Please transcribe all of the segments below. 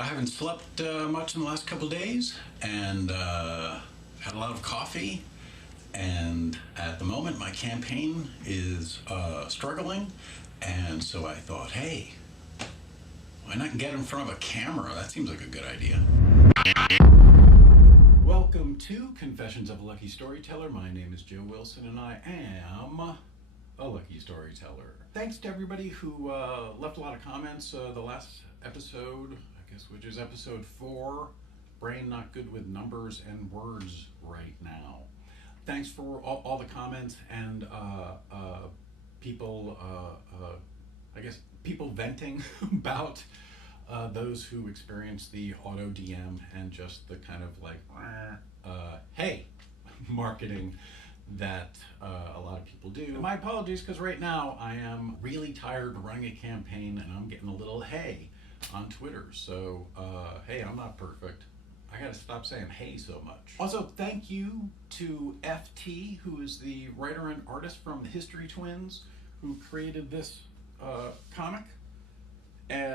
I haven't slept much in the last couple of days and had a lot of coffee. And at the moment, my campaign is struggling. And so I thought, hey, why not get in front of a camera? That seems like a good idea. Welcome to Confessions of a Lucky Storyteller. My name is Joe Wilson and I am a lucky storyteller. Thanks to everybody who left a lot of comments. The last episode, I guess, which is episode 4, Brain Not Good with Numbers and Words Right Now. Thanks for all the comments and people, I guess, people venting about those who experience the auto DM and just the kind of like, hey, marketing that a lot of people do. And my apologies, because right now I am really tired of running a campaign and I'm getting a little hey on Twitter. So, hey, I'm not perfect. I gotta stop saying hey so much. Also, thank you to FT, who is the writer and artist from the History Twins, who created this comic,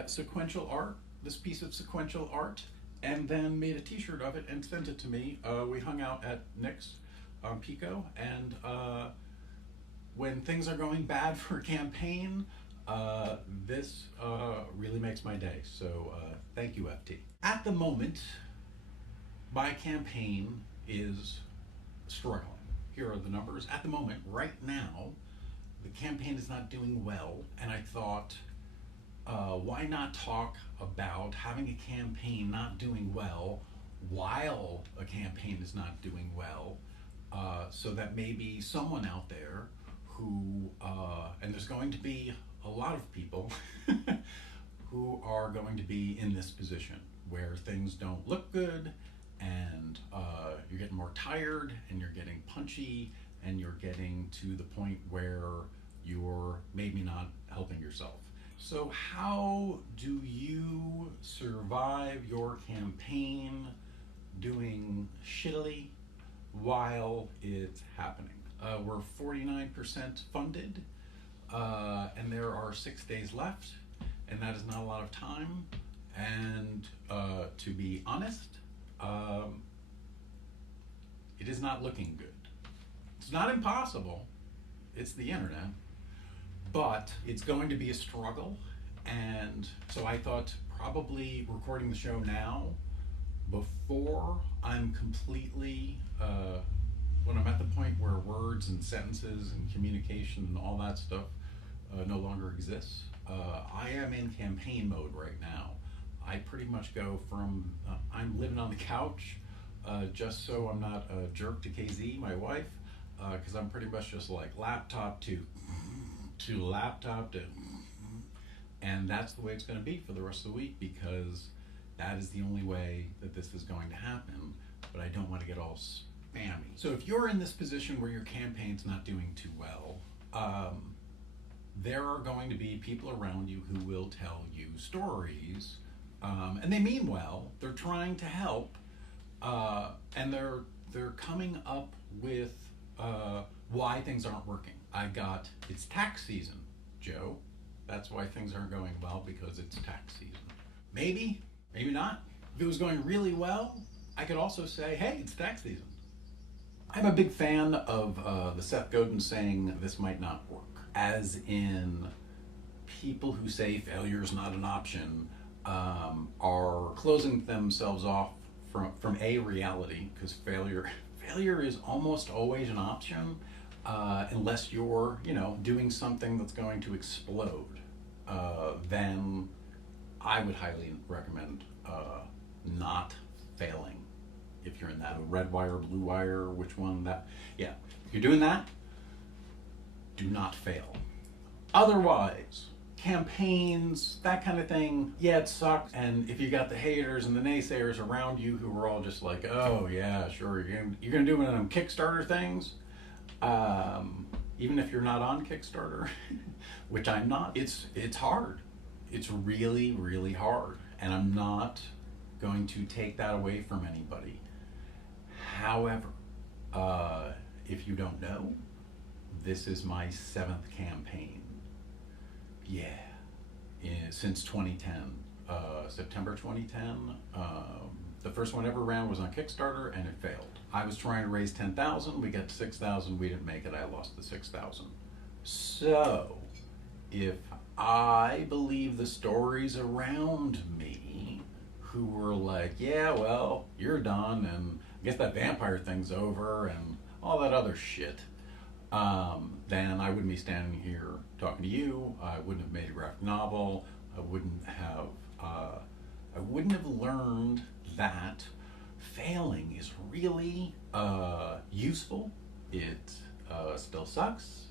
sequential art, this piece of sequential art, and then made a t-shirt of it and sent it to me. We hung out at Nick's on Pico, and when things are going bad for a campaign, this really makes my day. So thank you, FT. At the moment, my campaign is struggling. Here are the numbers. At the moment, right now, the campaign is not doing well, and I thought, why not talk about having a campaign not doing well while a campaign is not doing well, so that maybe someone out there who, and there's going to be a lot of people who are going to be in this position where things don't look good, and you're getting more tired, and you're getting punchy, and you're getting to the point where you're maybe not helping yourself. So how do you survive your campaign doing shittily while it's happening? We're 49% funded, and there are 6 days left, and that is not a lot of time. And to be honest, it is not looking good. It's not impossible. It's the internet. But it's going to be a struggle, and so I thought probably recording the show now before I'm completely, when I'm at the point where words and sentences and communication and all that stuff no longer exists. I am in campaign mode right now. I pretty much go from, I'm living on the couch just so I'm not a jerk to KZ, my wife, because I'm pretty much just like laptop to laptop, and that's the way it's going to be for the rest of the week, because that is the only way that this is going to happen. But I don't want to get all spammy. So if you're in this position where your campaign's not doing too well, there are going to be people around you who will tell you stories, and they mean well. They're trying to help, and they're coming up with why things aren't working. It's tax season, Joe. That's why things aren't going well, because it's tax season. Maybe not. If it was going really well, I could also say, hey, it's tax season. I'm a big fan of the Seth Godin saying, this might not work. As in, people who say failure is not an option are closing themselves off from a reality, because failure is almost always an option. Unless you're, doing something that's going to explode, then I would highly recommend not failing. If you're in that red wire, blue wire, which one if you're doing that, do not fail. Otherwise, campaigns, that kind of thing, it sucks. And if you got the haters and the naysayers around you who are all just like, oh yeah, sure, you're gonna do one of them Kickstarter things, even if you're not on Kickstarter, which I'm not, it's hard. It's really, really hard. And I'm not going to take that away from anybody. However, if you don't know, this is my 7th campaign. Since 2010. September 2010. The first one ever ran was on Kickstarter and it failed. I was trying to raise 10,000, we got 6,000, we didn't make it, I lost the 6,000. So, if I believe the stories around me who were like, yeah, well, you're done, and I guess that vampire thing's over, and all that other shit, then I wouldn't be standing here talking to you. I wouldn't have made a graphic novel. I wouldn't have learned that failing is really useful. It still sucks.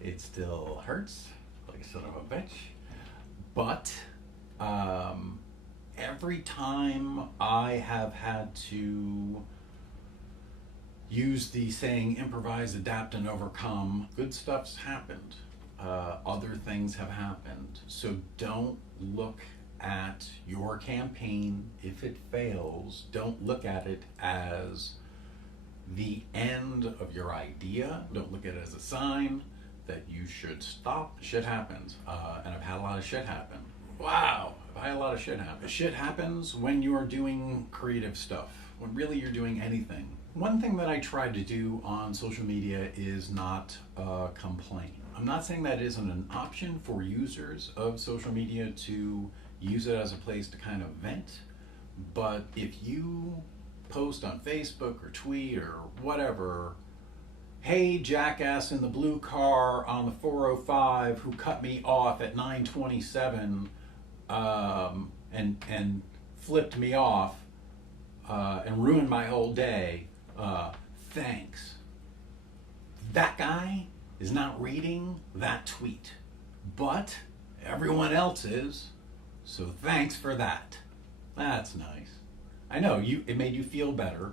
It still hurts like a son of a bitch. But every time I have had to use the saying improvise, adapt, and overcome, good stuff's happened. Other things have happened. So don't look at your campaign, if it fails, don't look at it as the end of your idea. Don't look at it as a sign that you should stop. Shit happens. And I've had a lot of shit happen. Wow, I've had a lot of shit happen. Shit happens when you are doing creative stuff, when really you're doing anything. One thing that I try to do on social media is not complain. I'm not saying that isn't an option for users of social media to use it as a place to kind of vent, but if you post on Facebook or tweet or whatever, hey, jackass in the blue car on the 405 who cut me off at 9:27 and flipped me off and ruined my whole day, thanks. That guy is not reading that tweet, but everyone else is, so thanks for that. That's nice. I know, it made you feel better.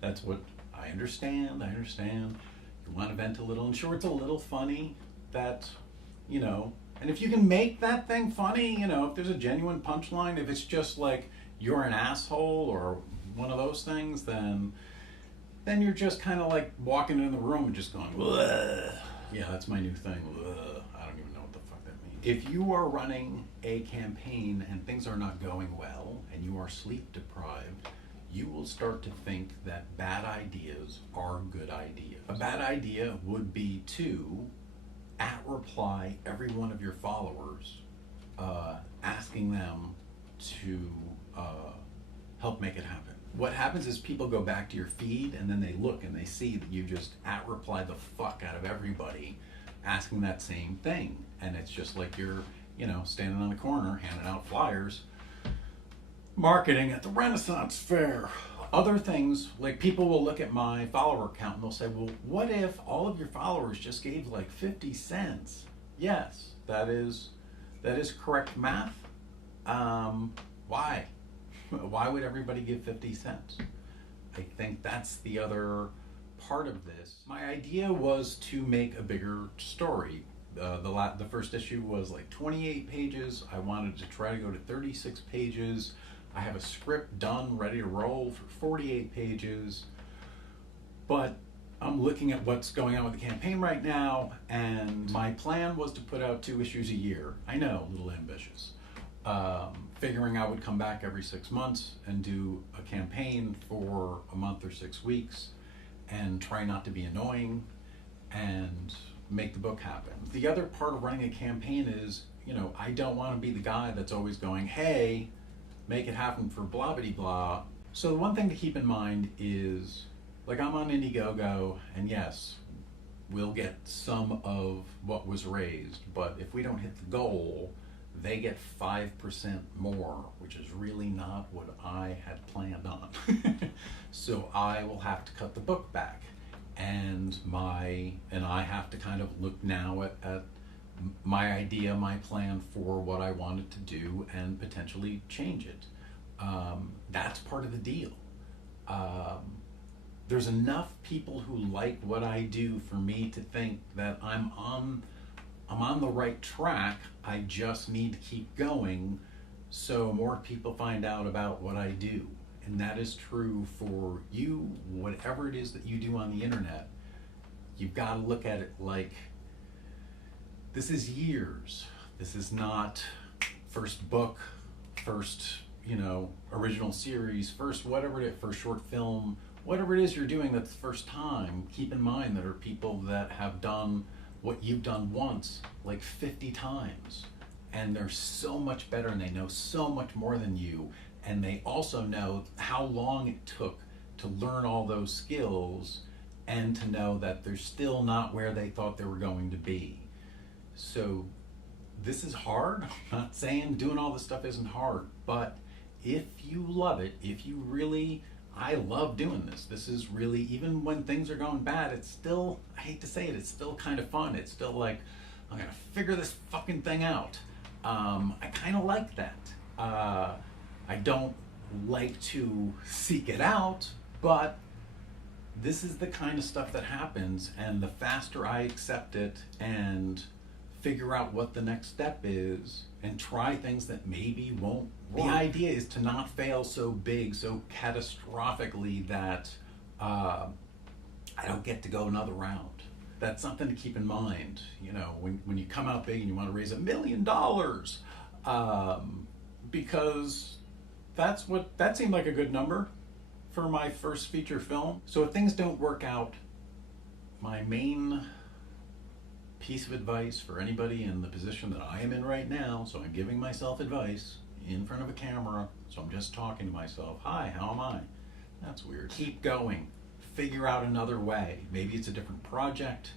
That's what I understand. You want to vent a little, and sure, it's a little funny that, and if you can make that thing funny, if there's a genuine punchline, if it's just like you're an asshole or one of those things, then you're just kind of like walking in the room and just going, ugh. Yeah, that's my new thing. Ugh. I don't even know what the fuck that means. If you are running a campaign and things are not going well and you are sleep deprived, you will start to think that bad ideas are good ideas. A bad idea would be to @reply every one of your followers, asking them to help make it happen. What happens is people go back to your feed and then they look and they see that you just @reply the fuck out of everybody asking that same thing. And it's just like you're, standing on the corner handing out flyers, marketing at the Renaissance Fair. Other things, like people will look at my follower count and they'll say, well, what if all of your followers just gave like 50 cents? Yes, that is correct math. Why? Why would everybody give 50 cents? I think that's the other part of this. My idea was to make a bigger story. The first issue was like 28 pages. I wanted to try to go to 36 pages. I have a script done, ready to roll for 48 pages. But I'm looking at what's going on with the campaign right now, and my plan was to put out 2 issues a year. I know, a little ambitious. Figuring I would come back every 6 months and do a campaign for a month or 6 weeks and try not to be annoying and make the book happen. The other part of running a campaign is, I don't want to be the guy that's always going, hey, make it happen for blah blah blah. So the one thing to keep in mind is, like, I'm on Indiegogo, and yes, we'll get some of what was raised, but if we don't hit the goal, they get 5% more, which is really not what I had planned on. So I will have to cut the book back, and I have to kind of look now at my idea, my plan for what I wanted to do, and potentially change it. That's part of the deal. There's enough people who like what I do for me to think that I'm on the right track. I just need to keep going so more people find out about what I do. And that is true for you, whatever it is that you do on the internet. You've got to look at it like this is years. This is not first book, first, original series, first whatever it is, first short film, whatever it is you're doing that's the first time, keep in mind there are people that have done what you've done once like 50 times. And they're so much better and they know so much more than you. And they also know how long it took to learn all those skills and to know that they're still not where they thought they were going to be. So this is hard. I'm not saying doing all this stuff isn't hard, but if you love it, if you really, I love doing this. This is really, even when things are going bad, it's still, I hate to say it, it's still kind of fun. It's still like, I'm gonna figure this fucking thing out. I kind of like that. I don't like to seek it out, but this is the kind of stuff that happens, and the faster I accept it and figure out what the next step is and try things that maybe won't work. The idea is to not fail so big, so catastrophically that I don't get to go another round. That's something to keep in mind, when you come out big and you want to raise $1 million, because that seemed like a good number for my first feature film. So if things don't work out, my main piece of advice for anybody in the position that I am in right now, so I'm giving myself advice in front of a camera, so I'm just talking to myself, hi, how am I? That's weird. Keep going. Figure out another way. Maybe it's a different project.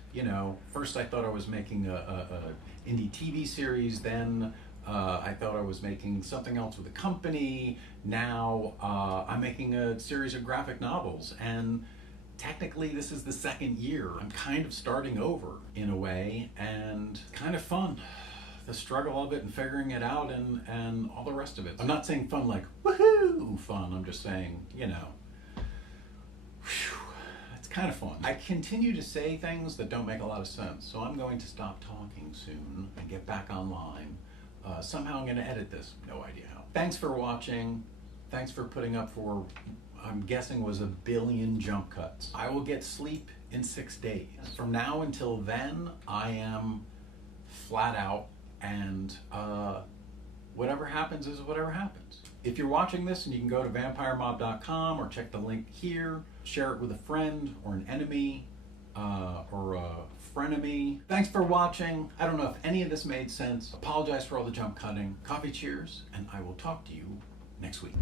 First I thought I was making a indie TV series, then I thought I was making something else with a company. Now I'm making a series of graphic novels, and technically this is the second year. I'm kind of starting over in a way, and kind of fun. The struggle of it and figuring it out and all the rest of it. I'm not saying fun like woohoo fun, I'm just saying, it's kind of fun. I continue to say things that don't make a lot of sense, so I'm going to stop talking soon and get back online. Somehow I'm going to edit this, no idea how. Thanks for watching. Thanks for putting up for, I'm guessing was 1 billion jump cuts. I will get sleep in 6 days. From now until then, I am flat out, and whatever happens is whatever happens. If you're watching this, and you can go to vampiremob.com or check the link here, share it with a friend or an enemy or a frenemy. Thanks for watching. I don't know if any of this made sense. Apologize for all the jump cutting. Coffee cheers, and I will talk to you next week.